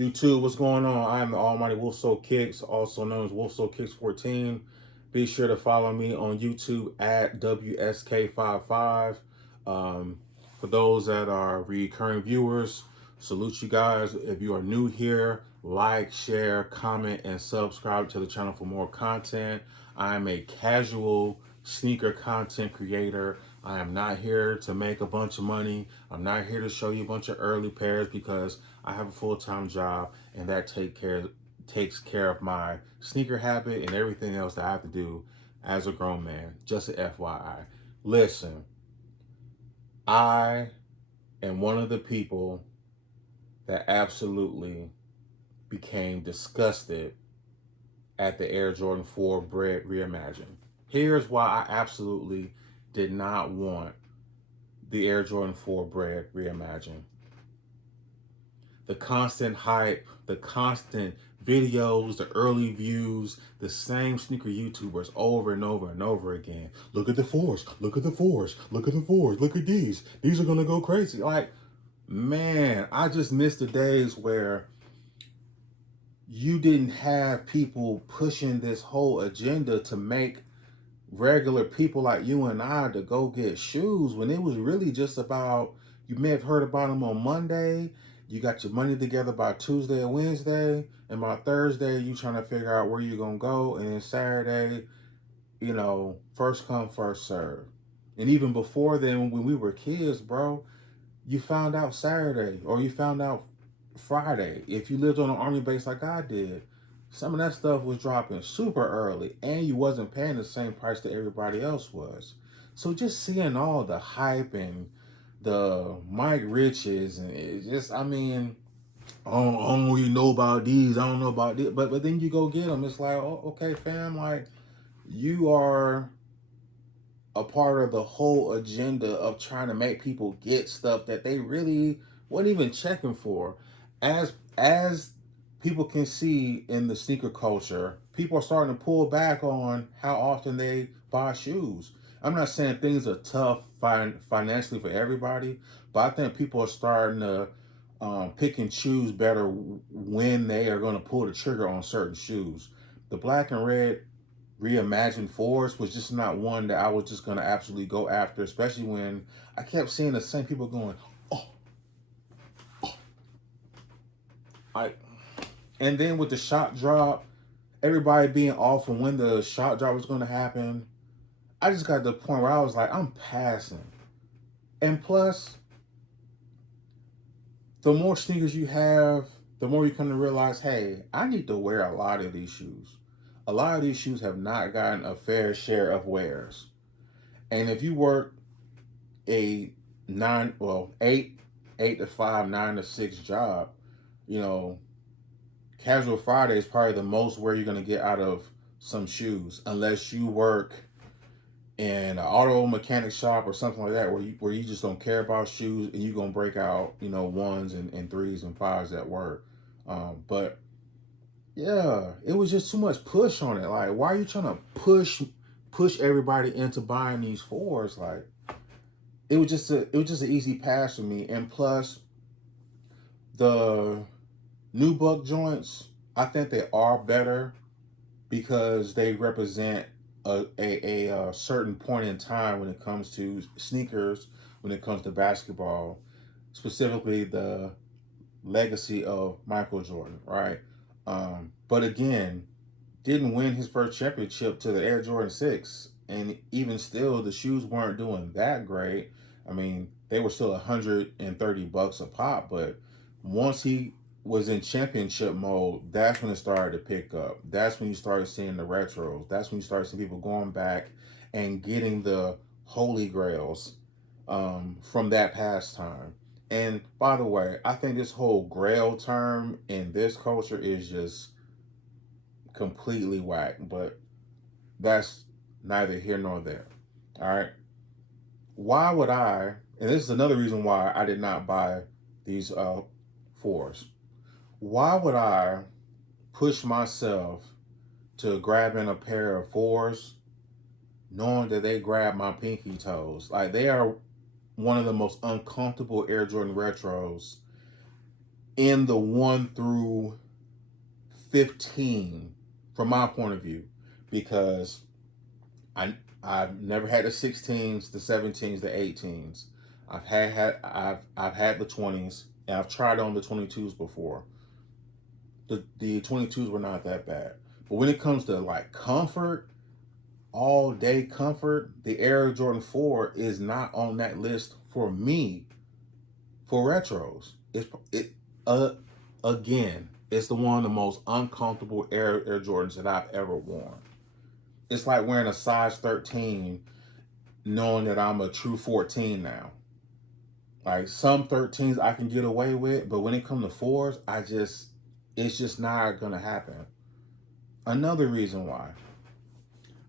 YouTube, what's going on? I am the Almighty Wolf Soul Kicks, also known as Wolf Soul Kicks 14. Be sure to follow me on YouTube at WSK55. For those that are recurring viewers, salute you guys. If you are new here, like, share, comment, and subscribe to the channel for more content. I am a casual sneaker content creator. I am not here to make a bunch of money. I'm not here to show you a bunch of early pairs because I have a full-time job and that takes care of my sneaker habit and everything else that I have to do as a grown man. Just an FYI. Listen, I am one of the people that absolutely became disgusted at the Air Jordan 4 Bred Reimagined. Here's why I absolutely did not want the Air Jordan 4 Bred Reimagined. The constant hype, the constant videos, the early views, the same sneaker YouTubers over and over and over again. Look at the fours, look at the fours, look at the fours, look at these. These are gonna go crazy. Like, man, I just miss the days where you didn't have people pushing this whole agenda to make regular people like you and I to go get shoes when it was really just about, you may have heard about them on Monday, you got your money together by Tuesday or Wednesday, and by Thursday you trying to figure out where you're gonna go, and then Saturday, first come, first serve. And even before then, when we were kids, bro, you found out Saturday or you found out Friday. If you lived on an army base like I did, some of that stuff was dropping super early and you wasn't paying the same price that everybody else was. So just seeing all the hype and the Mike Riches and it just, I don't really know about these. I don't know about this. But then you go get them. It's like, oh, okay, fam, like you are a part of the whole agenda of trying to make people get stuff that they really weren't even checking for. As people can see in the sneaker culture, people are starting to pull back on how often they buy shoes. I'm not saying things are tough financially for everybody, but I think people are starting to pick and choose better when they are going to pull the trigger on certain shoes. The black and red reimagined fours was just not one that I was just gonna absolutely go after, especially when I kept seeing the same people going, oh, I, and then with the shot drop, everybody being off on when the shot drop was gonna happen, I just got to the point where I was like, I'm passing. And plus, the more sneakers you have, the more you come to realize, hey, I need to wear a lot of these shoes. A lot of these shoes have not gotten a fair share of wears. And if you work a 8 to 5, 9 to 6 job, you know, casual Friday is probably the most wear you're gonna get out of some shoes, unless you work in an auto mechanic shop or something like that, where you just don't care about shoes and you're gonna break out, ones and threes and fives at work. But yeah, it was just too much push on it. Like, why are you trying to push everybody into buying these fours? Like, it was just an easy pass for me. And plus, the new buck joints, I think they are better because they represent a certain point in time when it comes to sneakers, when it comes to basketball, specifically the legacy of Michael Jordan, right? But again, didn't win his first championship to the Air Jordan 6. And even still, the shoes weren't doing that great. I mean, they were still $130 a pop, but once he was in championship mode, that's when it started to pick up. That's when you started seeing the retros. That's when you started seeing people going back and getting the holy grails from that past time. And by the way, I think this whole grail term in this culture is just completely whack, but that's neither here nor there. All right. Why would I, and this is another reason why I did not buy these fours. Why would I push myself to grabbing a pair of fours knowing that they grab my pinky toes? Like, they are one of the most uncomfortable Air Jordan retros in the 1 through 15 from my point of view, because I've never had the 16s, the 17s, the 18s. I've had the 20s, and I've tried on the 22s before. The 22s were not that bad. But when it comes to like comfort, all day comfort, the Air Jordan 4 is not on that list for me for retros. Again, it's the one of the most uncomfortable Air Jordans that I've ever worn. It's like wearing a size 13 knowing that I'm a true 14 now. Like some 13s I can get away with, but when it comes to 4s, it's just not gonna happen. Another reason why.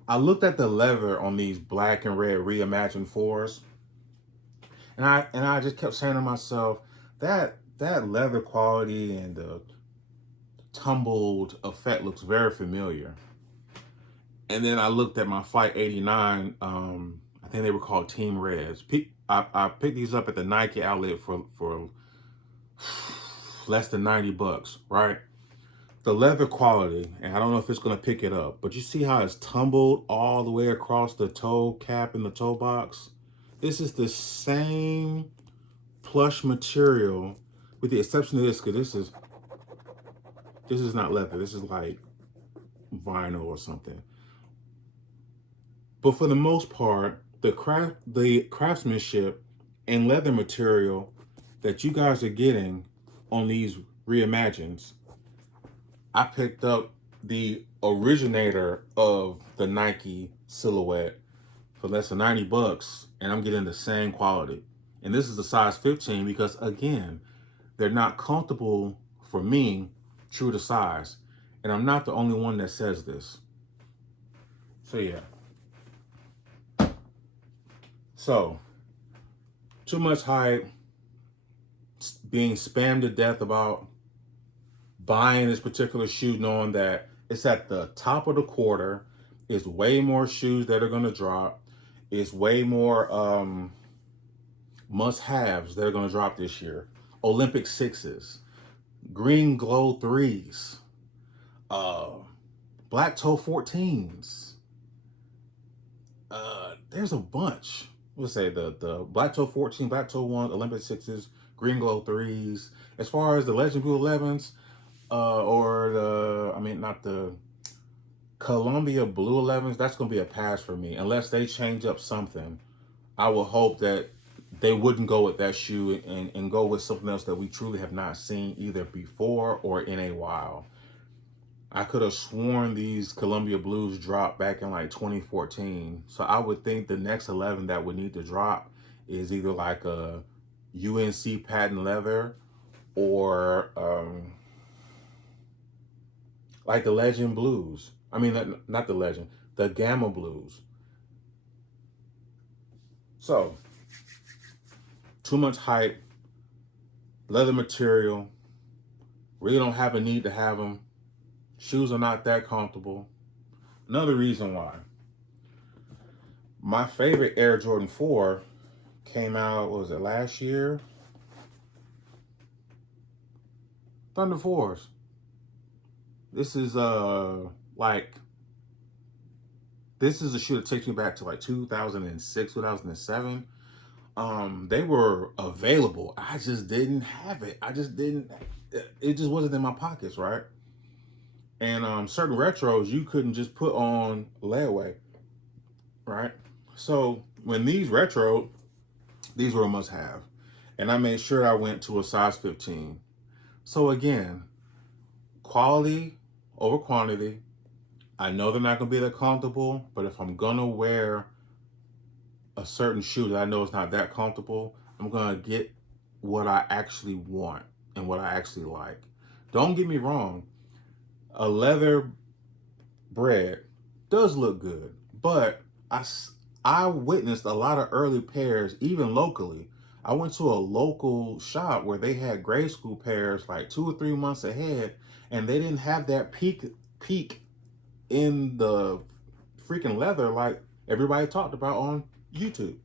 I looked at the leather on these black and red reimagined 4s, and I just kept saying to myself, that leather quality and the tumbled effect looks very familiar. And then I looked at my Flight 89, I think they were called Team Reds. I picked these up at the Nike outlet for less than $90, right? The leather quality, and I don't know if it's gonna pick it up, but you see how it's tumbled all the way across the toe cap and the toe box? This is the same plush material, with the exception of this, because this is not leather. This is like vinyl or something. But for the most part, the craftsmanship and leather material that you guys are getting on these reimagineds, I picked up the originator of the Nike silhouette for less than $90, and I'm getting the same quality. And this is a size 15 because, again, they're not comfortable for me, true to size. And I'm not the only one that says this. So, yeah. So, too much hype, being spammed to death about buying this particular shoe, knowing that it's at the top of the quarter. It's way more shoes that are going to drop. It's way more must-haves that are going to drop this year. Olympic 6s, green glow 3s, black toe 14s. There's a bunch. Let's say the black toe 14, black toe 1, Olympic 6s, green glow 3s. As far as the Legend Blue 11s, not the Columbia Blue 11s, that's going to be a pass for me. Unless they change up something, I would hope that they wouldn't go with that shoe and go with something else that we truly have not seen either before or in a while. I could have sworn these Columbia Blues dropped back in like 2014. So I would think the next 11 that would need to drop is either like a UNC patent leather or like the Legend Blues. I mean, not the Legend, the Gamma Blues. So, too much hype, leather material, really don't have a need to have them. Shoes are not that comfortable. Another reason why. My favorite Air Jordan 4 came out, what was it, last year? Thunder 4s. This is this is a shoe that takes me back to like 2006, 2007. They were available. I just didn't have it. It just wasn't in my pockets, right? And certain retros you couldn't just put on layaway, right? So when these were a must-have. And I made sure I went to a size 15. So again, quality over quantity. I know they're not going to be that comfortable, but if I'm going to wear a certain shoe that I know is not that comfortable, I'm going to get what I actually want and what I actually like. Don't get me wrong. A leather Bred does look good, but I witnessed a lot of early pairs, even locally. I went to a local shop where they had grade school pairs like 2 or 3 months ahead, and they didn't have that peak in the freaking leather like everybody talked about on YouTube.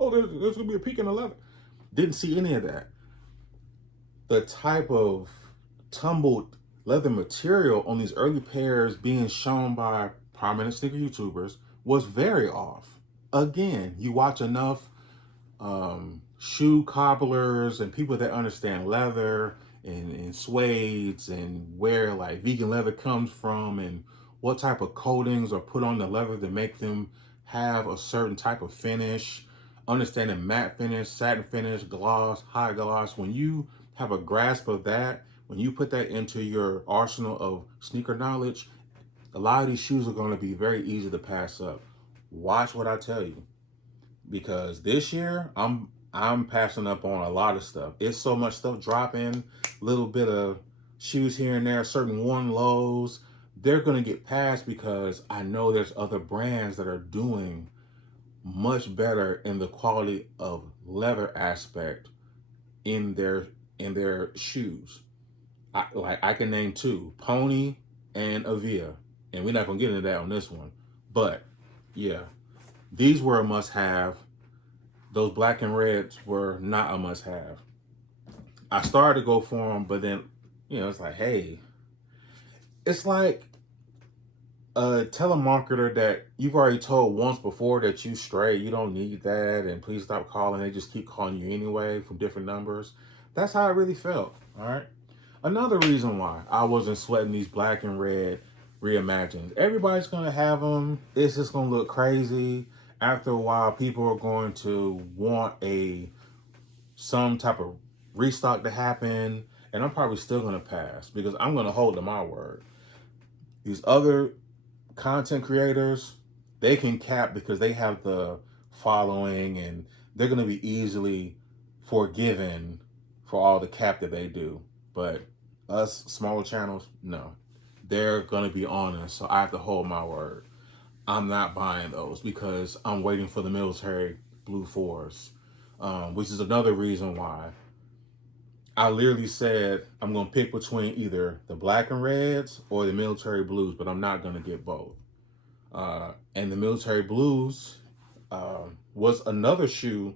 Oh, there's gonna be a peak in the leather. Didn't see any of that. the type of tumbled leather material on these early pairs being shown by prominent sneaker YouTubers was very off. Again, you watch enough shoe cobblers and people that understand leather and suedes and where like vegan leather comes from and what type of coatings are put on the leather to make them have a certain type of finish, understanding matte finish, satin finish, gloss, high gloss. When you have a grasp of that, when you put that into your arsenal of sneaker knowledge, a lot of these shoes are going to be very easy to pass up. Watch what I tell you, because this year I'm passing up on a lot of stuff. It's so much stuff dropping, little bit of shoes here and there, certain one lows. They're gonna get passed because I know there's other brands that are doing much better in the quality of leather aspect in their shoes. I can name two, Pony and Avia, and we're not gonna get into that on this one. But yeah, these were a must-have. Those black and reds were not a must-have. I started to go for them, but then, it's like, hey, it's like a telemarketer that you've already told once before that you stray, you don't need that, and please stop calling. They just keep calling you anyway from different numbers. That's how it really felt, all right? Another reason why I wasn't sweating these black and red reimagined. Everybody's going to have them. It's just going to look crazy. After a while, people are going to want some type of restock to happen, and I'm probably still going to pass because I'm going to hold to my word. These other content creators, they can cap because they have the following and they're going to be easily forgiven for all the cap that they do. But us smaller channels, no, they're going to be on us. So I have to hold my word. I'm not buying those because I'm waiting for the military blue 4s, which is another reason why I literally said I'm going to pick between either the black and reds or the military blues, but I'm not going to get both. And the military blues was another shoe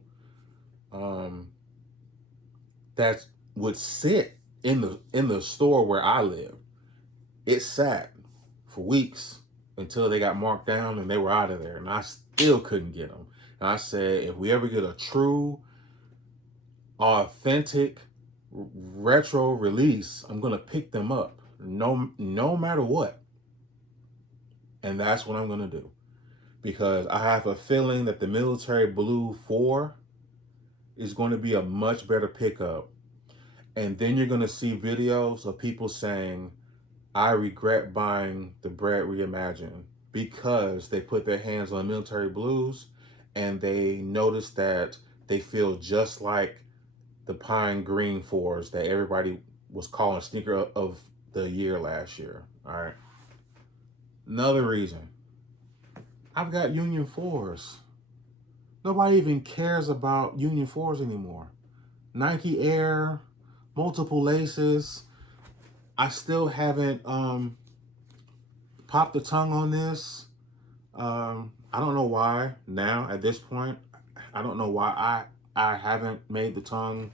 that would sit in the store where I live. It sat for weeks until they got marked down and they were out of there, and I still couldn't get them. And I said, if we ever get a true, authentic, retro release, I'm gonna pick them up, no matter what. And that's what I'm gonna do, because I have a feeling that the military blue 4 is going to be a much better pickup. And then you're gonna see videos of people saying, I regret buying the Bred Reimagined because they put their hands on military blues and they noticed that they feel just like the pine green 4s that everybody was calling sneaker of the year last year. All right. Another reason, I've got Union 4s. Nobody even cares about Union 4s anymore. Nike Air, multiple laces. I still haven't popped the tongue on this. I don't know why now at this point. I don't know why I haven't made the tongue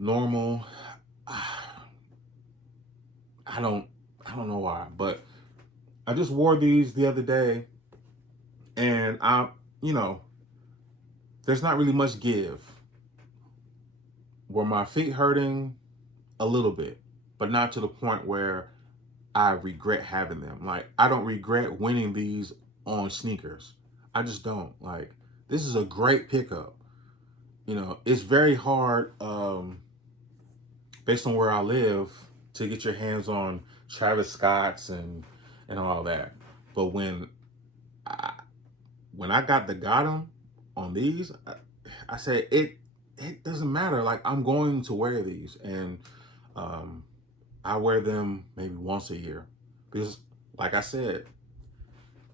normal. I don't know why, but I just wore these the other day, and there's not really much give. Were my feet hurting? A little bit, but not to the point where I regret having them. Like, I don't regret winning these on sneakers. I just don't. Like, this is a great pickup. It's very hard, based on where I live, to get your hands on Travis Scott's and all that. But when I got them on these, I said it doesn't matter. Like, I'm going to wear these, and I wear them maybe once a year because, like I said,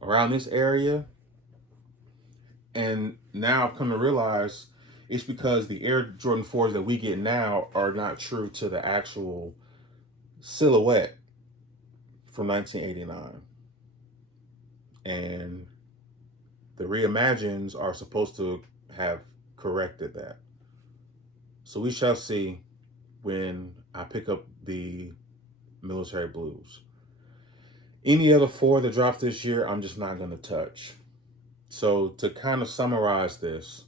around this area, and now I've come to realize it's because the Air Jordan 4s that we get now are not true to the actual silhouette from 1989. And the Reimagineds are supposed to have corrected that. So we shall see when I pick up the military blues. Any other four that drops this year, I'm just not going to touch. So to kind of summarize this,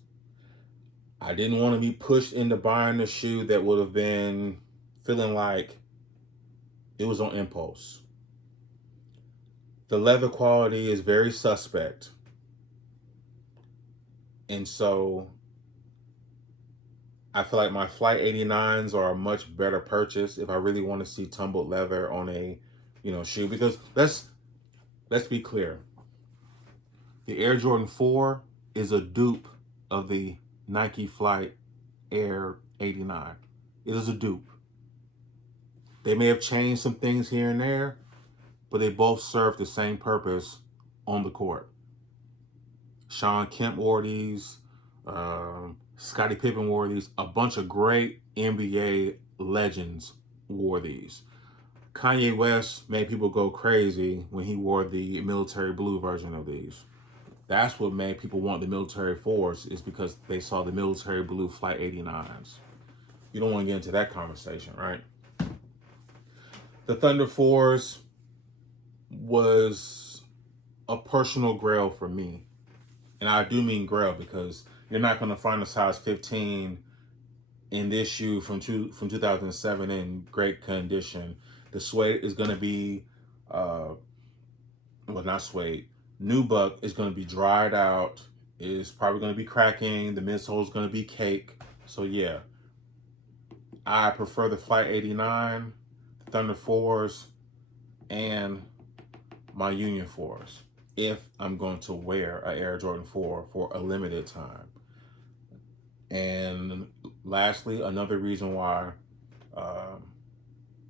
I didn't want to be pushed into buying a shoe that would have been feeling like it was on impulse. The leather quality is very suspect. And so I feel like my Flight 89s are a much better purchase if I really want to see tumbled leather on a, shoe. Because let's be clear. The Air Jordan 4 is a dupe of the Nike Flight Air 89. It is a dupe. They may have changed some things here and there, but they both serve the same purpose on the court. Sean Kemp wore these, Scottie Pippen wore these, a bunch of great NBA legends wore these. Kanye West made people go crazy when he wore the military blue version of these. That's what made people want the military 4s, is because they saw the military blue Flight 89s. You don't want to get into that conversation, right? The Thunder 4s was a personal grail for me. And I do mean grail because you're not going to find a size 15 in this shoe from 2007 in great condition. The suede is going to be, not suede. Nubuck is going to be dried out. Is probably going to be cracking. The midsole is going to be cake. So yeah, I prefer the Flight 89, Thunder 4s, and my Union 4s if I'm going to wear an Air Jordan 4 for a limited time. And lastly, another reason why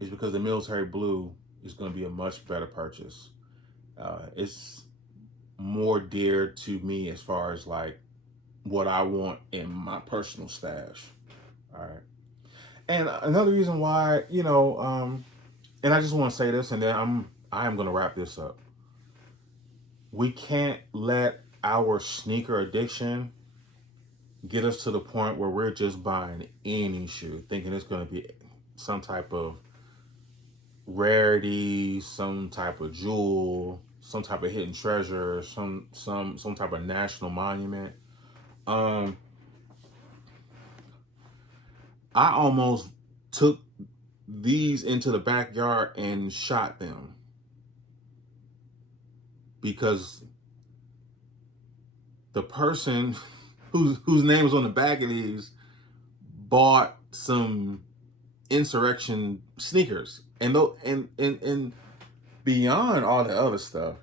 is because the military blue is going to be a much better purchase. It's more dear to me as far as like what I want in my personal stash. All right. And another reason why, and I just want to say this, and then I am going to wrap this up. We can't let our sneaker addiction get us to the point where we're just buying any shoe, thinking it's going to be some type of rarity, some type of jewel, some type of hidden treasure, some type of national monument. I almost took these into the backyard and shot them because the person whose name was on the back of these bought some insurrection sneakers, and beyond all the other stuff,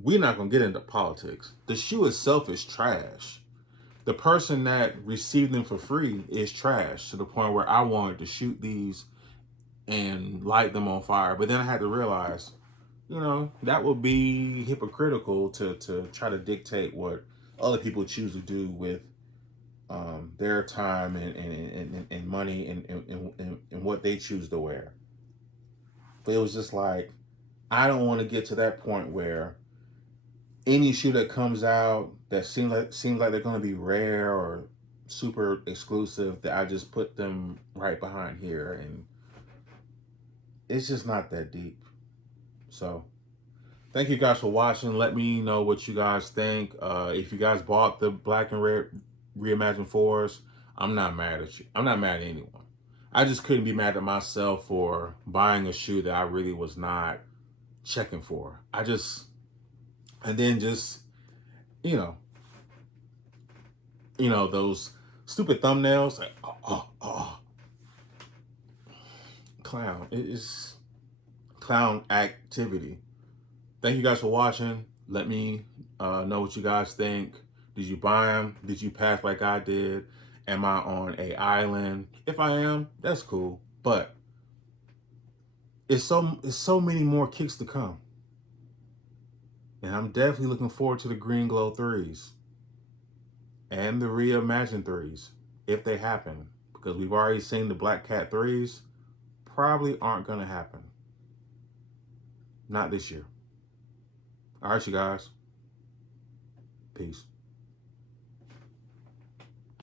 we're not gonna get into politics. The shoe itself is trash. The person that received them for free is trash to the point where I wanted to shoot these and light them on fire. But then I had to realize, that would be hypocritical to try to dictate what other people choose to do with their time and money and what they choose to wear. But it was just like, I don't want to get to that point where any shoe that comes out that seems like they're going to be rare or super exclusive, that I just put them right behind here, and it's just not that deep. So thank you guys for watching. Let me know what you guys think. If you guys bought the black and red Reimagined 4s, I'm not mad at you. I'm not mad at anyone. I just couldn't be mad at myself for buying a shoe that I really was not checking for. And then those stupid thumbnails, like, clown. It is clown activity. Thank you guys for watching. Let me know what you guys think. Did you buy them? Did you pass like I did? Am I on a island? If I am, that's cool. But it's so many more kicks to come. And I'm definitely looking forward to the Green Glow 3s and the Reimagined 3s if they happen. Because we've already seen the Black Cat 3s probably aren't going to happen. Not this year. All right, you guys. Peace.